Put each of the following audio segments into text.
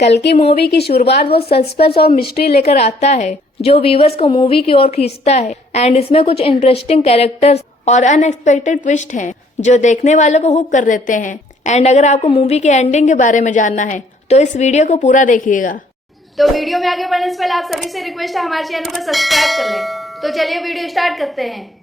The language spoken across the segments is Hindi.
कल की मूवी की शुरुआत वो सस्पेंस और मिस्ट्री लेकर आता है जो व्यूवर्स को मूवी की ओर खींचता है। एंड इसमें कुछ इंटरेस्टिंग कैरेक्टर्स और अनएक्सपेक्टेड ट्विस्ट हैं जो देखने वालों को हुक कर देते हैं। एंड अगर आपको मूवी के एंडिंग के बारे में जानना है तो इस वीडियो को पूरा देखिएगा। तो वीडियो में आगे बढ़ने से पहले आप सभी से रिक्वेस्ट है हमारे चैनल को सब्सक्राइब कर लें। तो चलिए वीडियो स्टार्ट करते हैं।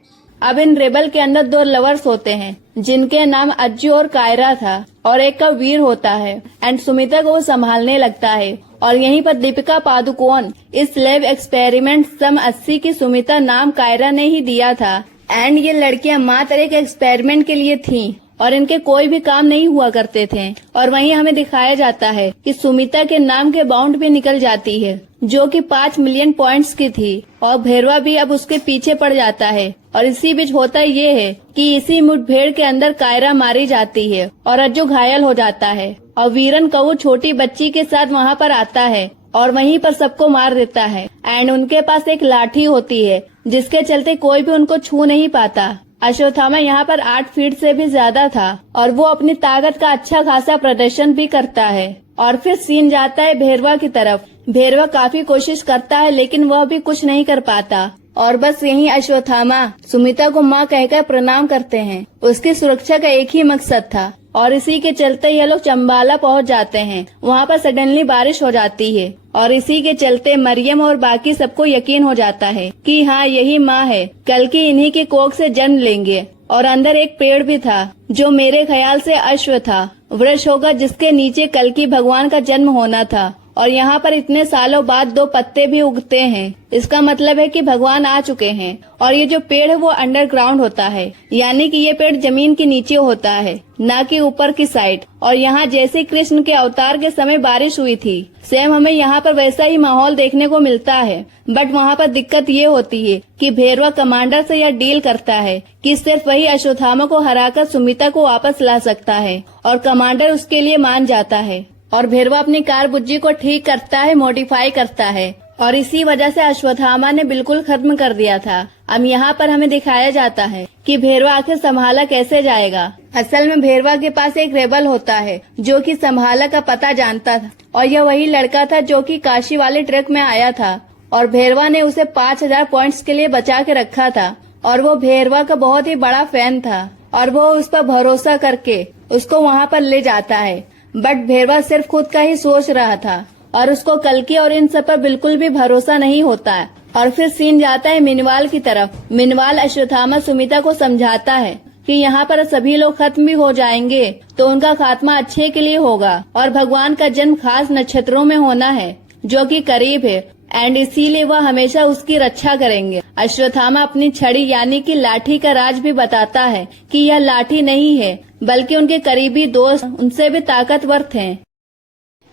अब इन रेबल के अंदर दो लवर्स होते हैं जिनके नाम अज्जू और कायरा था और एक का वीर होता है। एंड सुमिता को वो संभालने लगता है और यहीं पर दीपिका पादुकोण इस लैब एक्सपेरिमेंट सम 80 की सुमिता नाम कायरा ने ही दिया था। एंड ये लड़कियां मात्र एक एक्सपेरिमेंट के लिए थीं और इनके कोई भी काम नहीं हुआ करते थे। और वहीं हमें दिखाया जाता है कि सुमिता के नाम के बाउंड भी निकल जाती है जो कि 5 मिलियन पॉइंट्स की थी और भैरवा भी अब उसके पीछे पड़ जाता है। और इसी बीच होता ये है कि इसी मुठभेड़ के अंदर कायरा मारी जाती है और अज्जू घायल हो जाता है और वीरन कवू छोटी बच्ची के साथ वहाँ पर आता है और वहीं पर सबको मार देता है। एंड उनके पास एक लाठी होती है जिसके चलते कोई भी उनको छू नहीं पाता। अश्वत्थामा यहाँ पर 8 फीट से भी ज्यादा था और वो अपनी ताकत का अच्छा खासा प्रदर्शन भी करता है। और फिर सीन जाता है भैरवा की तरफ। भैरवा काफी कोशिश करता है लेकिन वह भी कुछ नहीं कर पाता और बस यहीं अश्वत्थामा सुमिता को माँ कहकर प्रणाम करते हैं। उसकी सुरक्षा का एक ही मकसद था और इसी के चलते ये लोग चंबाला पहुंच जाते हैं। वहाँ पर सडनली बारिश हो जाती है और इसी के चलते मरियम और बाकी सबको यकीन हो जाता है कि हाँ यही माँ है, कल की इन्हीं की कोख से जन्म लेंगे। और अंदर एक पेड़ भी था जो मेरे ख्याल से अश्व था, वृक्ष होगा जिसके नीचे कल की भगवान का जन्म होना था। और यहाँ पर इतने सालों बाद 2 पत्ते भी उगते हैं, इसका मतलब है कि भगवान आ चुके हैं। और ये जो पेड़ है वो अंडरग्राउंड होता है, यानी कि ये पेड़ जमीन के नीचे होता है, ना कि ऊपर की साइड। और यहाँ जैसे कृष्ण के अवतार के समय बारिश हुई थी, सेम हमें यहाँ पर वैसा ही माहौल देखने को मिलता है। बट वहाँ पर दिक्कत ये होती है कि भैरवा कमांडर से यह डील करता है कि सिर्फ वही अश्वत्थामा को हराकर सुमिता को वापस ला सकता है और कमांडर उसके लिए मान जाता है। और भैरवा अपनी कार बुज्जी को ठीक करता है, मॉडिफाई करता है और इसी वजह से अश्वत्थामा ने बिल्कुल खत्म कर दिया था। अब यहाँ पर हमें दिखाया जाता है कि भैरवा आखिर संभाला कैसे जाएगा। असल में भैरवा के पास एक रेबल होता है जो कि संभाला का पता जानता था और यह वही लड़का था जो कि काशी वाले ट्रक में आया था और भैरवा ने उसे 5000 पॉइंट्स के लिए बचा के रखा था। और वो भैरवा का बहुत ही बड़ा फैन था और वो उस पर भरोसा करके उसको वहाँ पर ले जाता है। बट भैरवा सिर्फ खुद का ही सोच रहा था और उसको कल्कि और इन सब पर बिल्कुल भी भरोसा नहीं होता है। और फिर सीन जाता है मिनवाल की तरफ। मिनवाल अश्वत्थामा सुमिता को समझाता है कि यहाँ पर सभी लोग खत्म भी हो जाएंगे तो उनका खात्मा अच्छे के लिए होगा और भगवान का जन्म खास नक्षत्रों में होना है जो कि करीब है। एंड इसीलिए वह हमेशा उसकी रक्षा करेंगे। अश्वत्थामा अपनी छड़ी यानी कि लाठी का राज भी बताता है कि यह लाठी नहीं है बल्कि उनके करीबी दोस्त उनसे भी ताकतवर थे।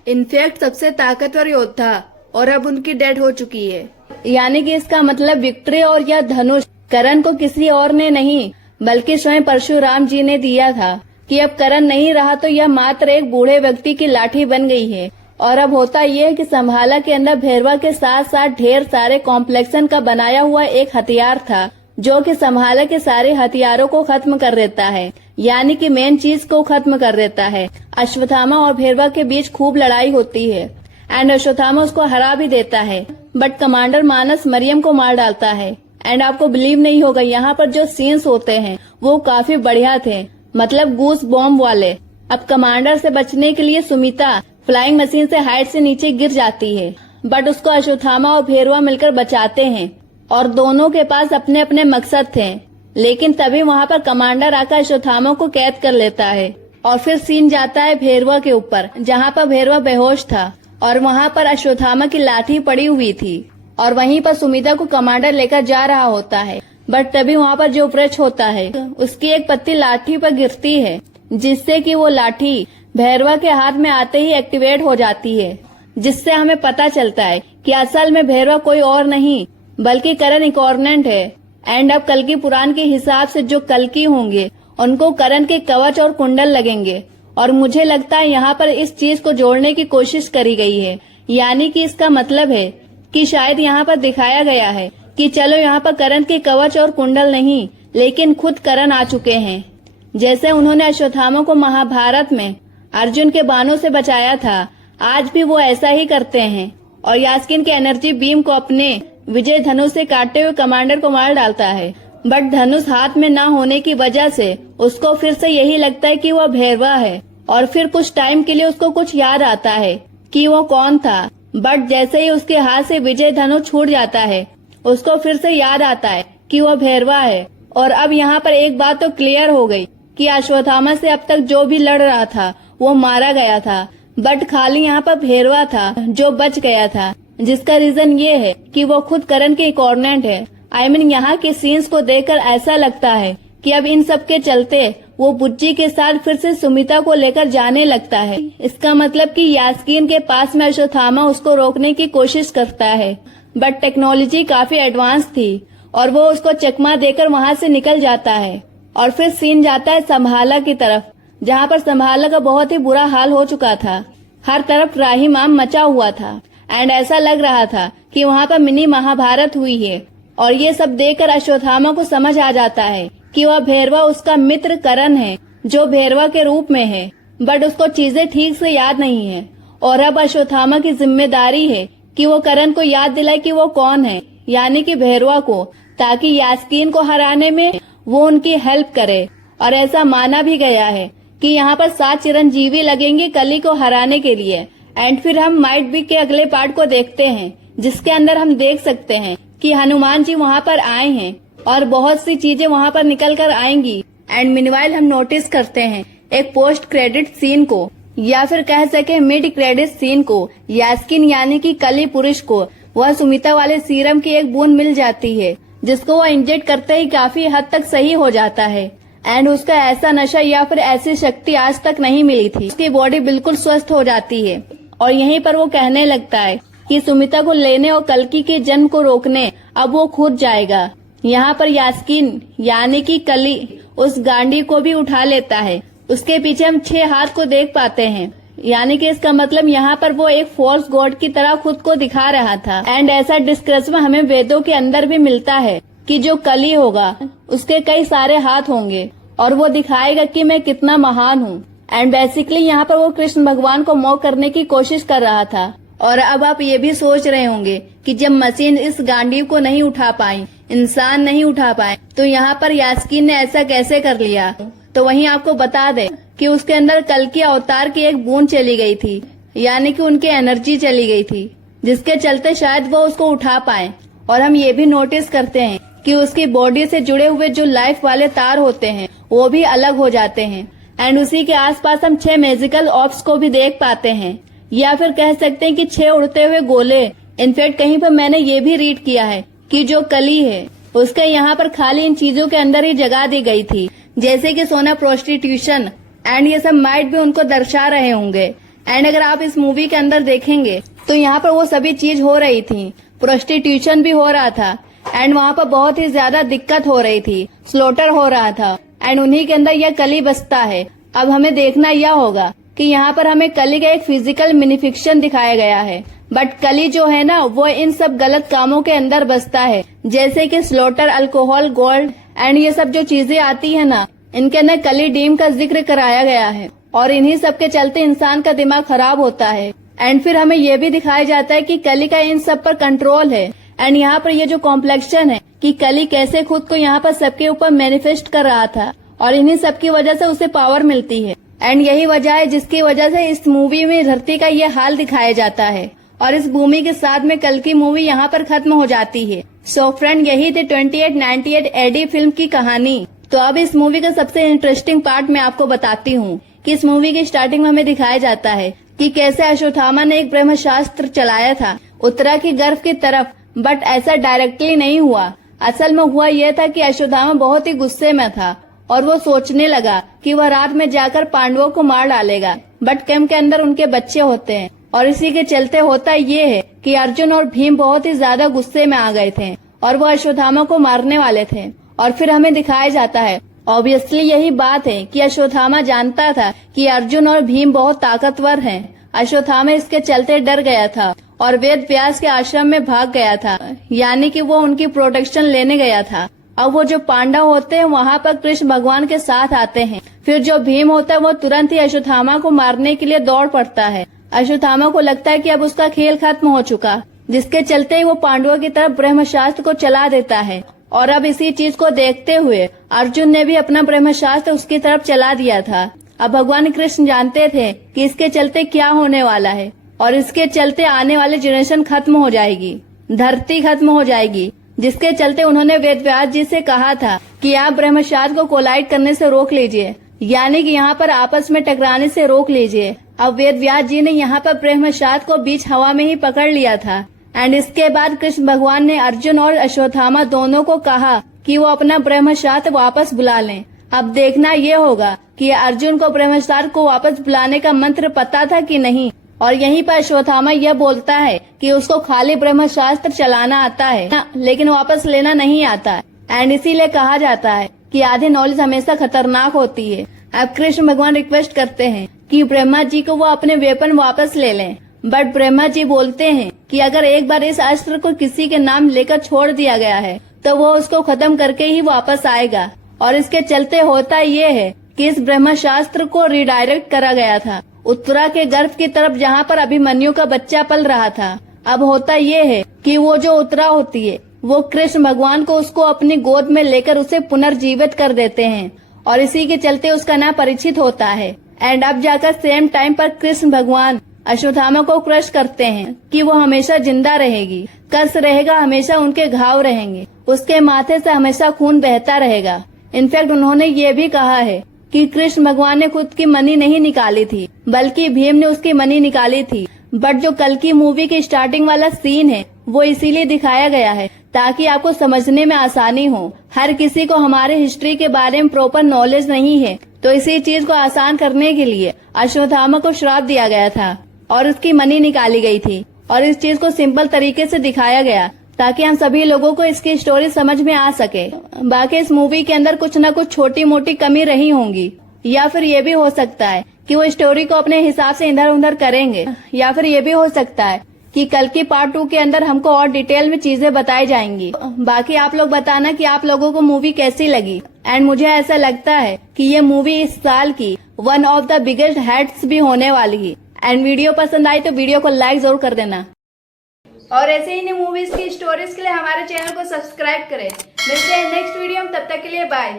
इनफैक्ट सबसे ताकतवर योद्धा, और अब उनकी डेथ हो चुकी है। यानी कि इसका मतलब विक्ट्री और यह धनुष करण को किसी और ने नहीं बल्कि स्वयं परशुराम जी ने दिया था कि अब करण नहीं रहा तो यह मात्र एक बूढ़े व्यक्ति की लाठी बन गई है। और अब होता यह है कि संभाला के अंदर भैरवा के साथ साथ ढेर सारे कॉम्प्लेक्सन का बनाया हुआ एक हथियार था जो कि संभाला के सारे हथियारों को खत्म कर देता है, यानी कि मेन चीज को खत्म कर देता है। अश्वत्थामा और भैरवा के बीच खूब लड़ाई होती है एंड अश्वत्थामा उसको हरा भी देता है। बट कमांडर मानस मरियम को मार डालता है। एंड आपको बिलीव नहीं होगा, यहाँ पर जो सीन्स होते हैं वो काफी बढ़िया थे, मतलब गूस बॉम्ब वाले। अब कमांडर से बचने के लिए सुमिता फ्लाइंग मशीन से हाइट से नीचे गिर जाती है बट उसको अश्वत्थामा और भैरवा मिलकर बचाते हैं और दोनों के पास अपने अपने मकसद थे। लेकिन तभी वहाँ पर कमांडर आकर अश्वत्थामा को कैद कर लेता है। और फिर सीन जाता है भैरवा के ऊपर जहाँ पर भैरवा बेहोश था और वहाँ पर अश्वत्थामा की लाठी पड़ी हुई थी और वहीं पर सुमिता को कमांडर लेकर जा रहा होता है। बट तभी वहाँ पर जो वृक्ष होता है उसकी एक पत्ती लाठी पर गिरती है जिससे कि वो लाठी भैरवा के हाथ में आते ही एक्टिवेट हो जाती है, जिससे हमें पता चलता है कि असल में भैरवा कोई और नहीं बल्कि करण इनकॉर्नेंट है। एंड अब कल्कि पुराण के हिसाब से जो कल्कि होंगे उनको करण के कवच और कुंडल लगेंगे और मुझे लगता है यहाँ पर इस चीज को जोड़ने की कोशिश करी गई है। यानी कि इसका मतलब है कि शायद यहाँ पर दिखाया गया है कि चलो यहाँ पर करण के कवच और कुंडल नहीं लेकिन खुद करण आ चुके हैं। जैसे उन्होंने अश्वत्थामा को महाभारत में अर्जुन के बाणों से बचाया था, आज भी वो ऐसा ही करते हैं और यास्कीन के एनर्जी बीम को अपने विजय धनुष से काटते हुए कमांडर को मार डालता है। बट धनुष हाथ में ना होने की वजह से उसको फिर से यही लगता है कि वह भैरवा है और फिर कुछ टाइम के लिए उसको कुछ याद आता है कि वो कौन था। बट जैसे ही उसके हाथ से विजय धनुष छूट जाता है उसको फिर से याद आता है कि वह भैरवा है। और अब यहाँ पर एक बात तो क्लियर हो गई कि अश्वत्थामा से अब तक जो भी लड़ रहा था वो मारा गया था, बट खाली यहाँ पर भैरवा था जो बच गया था, जिसका रीजन ये है कि वो खुद करण के कॉर्नेट है। I mean, यहाँ के सीन्स को देखकर ऐसा लगता है कि अब इन सब के चलते वो बुच्ची के साथ फिर से सुमिता को लेकर जाने लगता है। इसका मतलब कि यास्कीन के पास में अश्वत्थामा उसको रोकने की कोशिश करता है, बट टेक्नोलॉजी काफी एडवांस थी और वो उसको चकमा देकर वहाँ से निकल जाता है। और फिर सीन जाता है संभाला की तरफ, जहाँ पर संभाला का बहुत ही बुरा हाल हो चुका था। हर तरफ त्राहिमाम मचा हुआ था एंड ऐसा लग रहा था कि वहाँ पर मिनी महाभारत हुई है। और ये सब देखकर अश्वत्थामा को समझ आ जाता है कि वह भैरवा उसका मित्र करण है जो भैरवा के रूप में है, बट उसको चीजें ठीक से याद नहीं है। और अब अश्वत्थामा की जिम्मेदारी है कि वो करण को याद दिलाए कि वो कौन है, यानी कि भैरवा को, ताकि यास्कीन को हराने में वो उनकी हेल्प करे। और ऐसा माना भी गया है कि यहाँ पर 7 चिरंजीवी लगेंगे कली को हराने के लिए। एंड फिर हम माइट बी के अगले पार्ट को देखते हैं, जिसके अंदर हम देख सकते हैं कि हनुमान जी वहाँ पर आए हैं और बहुत सी चीजें वहाँ पर निकल कर आएंगी। एंड मीनवाइल हम नोटिस करते हैं एक पोस्ट क्रेडिट सीन को, या फिर कह सके मिड क्रेडिट सीन को। यास्कीन यानी कि कली पुरुष को वह सुमिता वाले सीरम की एक बूंद मिल जाती है, जिसको वह इंजेक्ट करते ही काफी हद तक सही हो जाता है। एंड उसका ऐसा नशा या फिर ऐसी शक्ति आज तक नहीं मिली थी। उसकी बॉडी बिल्कुल स्वस्थ हो जाती है और यहीं पर वो कहने लगता है कि सुमिता को लेने और कल्कि के जन्म को रोकने अब वो खुद जाएगा। यहाँ पर यास्कीन यानी कि कली उस गांडी को भी उठा लेता है। उसके पीछे हम 6 हाथ को देख पाते हैं, यानी कि इसका मतलब यहाँ पर वो एक फोर्स गॉड की तरह खुद को दिखा रहा था। एंड ऐसा डिस्क्रिप्शन हमें वेदों के अंदर भी मिलता है कि जो कली होगा उसके कई सारे हाथ होंगे और वो दिखाएगा कि मैं कितना महान हूँ। एंड बेसिकली यहाँ पर वो कृष्ण भगवान को मॉक करने की कोशिश कर रहा था। और अब आप ये भी सोच रहे होंगे कि जब मशीन इस गांडीव को नहीं उठा पाई, इंसान नहीं उठा पाए, तो यहाँ पर यास्कीन ने ऐसा कैसे कर लिया। तो वहीं आपको बता दे कि उसके अंदर कल की अवतार की एक बूंद चली गई थी, यानी कि उनकी एनर्जी चली गई थी, जिसके चलते शायद वो उसको उठा पाए। और हम ये भी नोटिस करते हैं कि उसकी बॉडी से जुड़े हुए जो लाइफ वाले तार होते हैं वो भी अलग हो जाते हैं। एंड उसी के आसपास हम 6 मैजिकल ऑप्स को भी देख पाते हैं, या फिर कह सकते हैं कि 6 उड़ते हुए गोले। इनफैक्ट कहीं पर मैंने ये भी रीड किया है कि जो कली है उसके यहाँ पर खाली इन चीजों के अंदर ही जगह दी गई थी, जैसे कि सोना, प्रोस्टिट्यूशन एंड ये सब माइट भी उनको दर्शा रहे होंगे। एंड अगर आप इस मूवी के अंदर देखेंगे तो यहाँ पर वो सभी चीज हो रही थी, प्रोस्टिट्यूशन भी हो रहा था एंड वहाँ पर बहुत ही ज्यादा दिक्कत हो रही थी, स्लॉटर हो रहा था। एंड उन्हीं के अंदर यह कली बसता है। अब हमें देखना यह होगा कि यहाँ पर हमें कली का एक फिजिकल मिनिफिक्शन दिखाया गया है, बट कली जो है ना वो इन सब गलत कामों के अंदर बसता है, जैसे कि स्लॉटर, अल्कोहल, गोल्ड एंड ये सब जो चीजें आती है ना, इनके अंदर कली डीम का जिक्र कराया गया है और इन्हीं सब के चलते इंसान का दिमाग खराब होता है। एंड फिर हमें ये भी दिखाया जाता है कि कली का इन सब पर कंट्रोल है। एंड यहाँ पर ये जो कॉम्प्लेक्शन है कि कली कैसे खुद को यहाँ पर सबके ऊपर मैनिफेस्ट कर रहा था और इन्हीं सब की वजह से उसे पावर मिलती है। एंड यही वजह है जिसकी वजह से इस मूवी में धरती का ये हाल दिखाया जाता है और इस भूमि के साथ में कल की मूवी यहाँ पर खत्म हो जाती है। सो फ्रेंड, यही थी 2898 एडी फिल्म की कहानी। तो अब इस मूवी का सबसे इंटरेस्टिंग पार्ट मैं आपको बताती हूँ कि इस मूवी की स्टार्टिंग में हमें दिखाया जाता है कि कैसे अश्वत्थामा ने एक ब्रह्मास्त्र चलाया था उत्तरा की गर्भ की तरफ, बट ऐसा डायरेक्टली नहीं हुआ। असल में हुआ यह था कि अश्वत्थामा बहुत ही गुस्से में था और वो सोचने लगा कि वह रात में जाकर पांडवों को मार डालेगा, बट कैंप के अंदर उनके बच्चे होते हैं और इसी के चलते होता ये है कि अर्जुन और भीम बहुत ही ज्यादा गुस्से में आ गए थे और वो अश्वत्थामा को मारने वाले थे। और फिर हमें दिखाया जाता है, ऑब्वियसली यही बात है कि अश्वत्थामा जानता था कि अर्जुन और भीम बहुत ताकतवर हैं। अश्वत्थामा इसके चलते डर गया था और वेद व्यास के आश्रम में भाग गया था, यानी कि वो उनकी प्रोटेक्शन लेने गया था। अब वो जो पांडव होते हैं वहाँ पर कृष्ण भगवान के साथ आते हैं। फिर जो भीम होता है वो तुरंत ही अश्वत्थामा को मारने के लिए दौड़ पड़ता है। अश्वत्थामा को लगता है कि अब उसका खेल खत्म हो चुका, जिसके चलते ही वो पांडवों की तरफ ब्रह्मशास्त्र को चला देता है। और अब इसी चीज को देखते हुए अर्जुन ने भी अपना ब्रह्मशास्त्र उसकी तरफ चला दिया था। अब भगवान कृष्ण जानते थे कि इसके चलते क्या होने वाला है, और इसके चलते आने वाली जनरेशन खत्म हो जाएगी, धरती खत्म हो जाएगी, जिसके चलते उन्होंने वेदव्यास जी से कहा था कि आप ब्रह्मशास्त्र को कोलाइड करने से रोक लीजिए, यानी कि यहाँ पर आपस में टकराने से रोक लीजिए। अब वेदव्यास जी ने यहाँ पर ब्रह्मशास्त्र को बीच हवा में ही पकड़ लिया था। एंड इसके बाद कृष्ण भगवान ने अर्जुन और अश्वत्थामा दोनों को कहा कि वो अपना ब्रह्मशास्त्र वापस बुला लें। अब देखना ये होगा कि अर्जुन को ब्रह्मशास्त्र को वापस बुलाने का मंत्र पता था कि नहीं। और यहीं पर अश्वत्थामा यह बोलता है कि उसको खाली ब्रह्मशास्त्र चलाना आता है, लेकिन वापस लेना नहीं आता। एंड इसीलिए कहा जाता है कि आधी नॉलेज हमेशा खतरनाक होती है। अब कृष्ण भगवान रिक्वेस्ट करते हैं कि ब्रह्मा जी को वो अपने वेपन वापस ले लें, बट ब्रह्मा जी बोलते हैं कि अगर एक बार इस अस्त्र को किसी के नाम लेकर छोड़ दिया गया है तो वो उसको खत्म करके ही वापस आएगा। और इसके चलते होता ये है कि इस ब्रह्मशास्त्र को रिडायरेक्ट करा गया था उत्तरा के गर्भ की तरफ, जहाँ पर अभिमन्यु का बच्चा पल रहा था। अब होता ये है कि वो जो उत्तरा होती है वो कृष्ण भगवान को उसको अपनी गोद में लेकर उसे पुनर्जीवित कर देते हैं, और इसी के चलते उसका नाम परीक्षित होता है। एंड अब जाकर सेम टाइम पर कृष्ण भगवान अश्वत्थामा को क्रश करते हैं कि वो हमेशा जिंदा रहेगी, कस रहेगा, हमेशा उनके घाव रहेंगे, उसके माथे से हमेशा खून बहता रहेगा। इनफैक्ट उन्होंने ये भी कहा है कि कृष्ण भगवान ने खुद की मनी नहीं निकाली थी, बल्कि भीम ने उसकी मनी निकाली थी। बट जो कल की मूवी की स्टार्टिंग वाला सीन है वो इसीलिए दिखाया गया है ताकि आपको समझने में आसानी हो। हर किसी को हमारे हिस्ट्री के बारे में प्रॉपर नॉलेज नहीं है, तो इसी चीज को आसान करने के लिए अश्वत्थामा को श्राप दिया गया था और उसकी मनी निकाली गई थी। और इस चीज को सिंपल तरीके से दिखाया गया ताकि हम सभी लोगों को इसकी स्टोरी समझ में आ सके। बाकी इस मूवी के अंदर कुछ न कुछ छोटी मोटी कमी रही होंगी, या फिर ये भी हो सकता है कि वो स्टोरी को अपने हिसाब से इधर उधर करेंगे, या फिर ये भी हो सकता है कि कल की पार्ट 2 के अंदर हमको और डिटेल में चीजें बताई जाएंगी। बाकी आप लोग बताना कि आप लोगों को मूवी कैसी लगी। एंड मुझे ऐसा लगता है कि ये मूवी इस साल की one of the biggest hits भी होने वाली है। एंड वीडियो पसंद आई तो वीडियो को लाइक जरूर कर देना, और ऐसे ही नई मूवीज की स्टोरीज के लिए हमारे चैनल को सब्सक्राइब करें। मिलते हैं नेक्स्ट वीडियो में, तब तक के लिए बाय।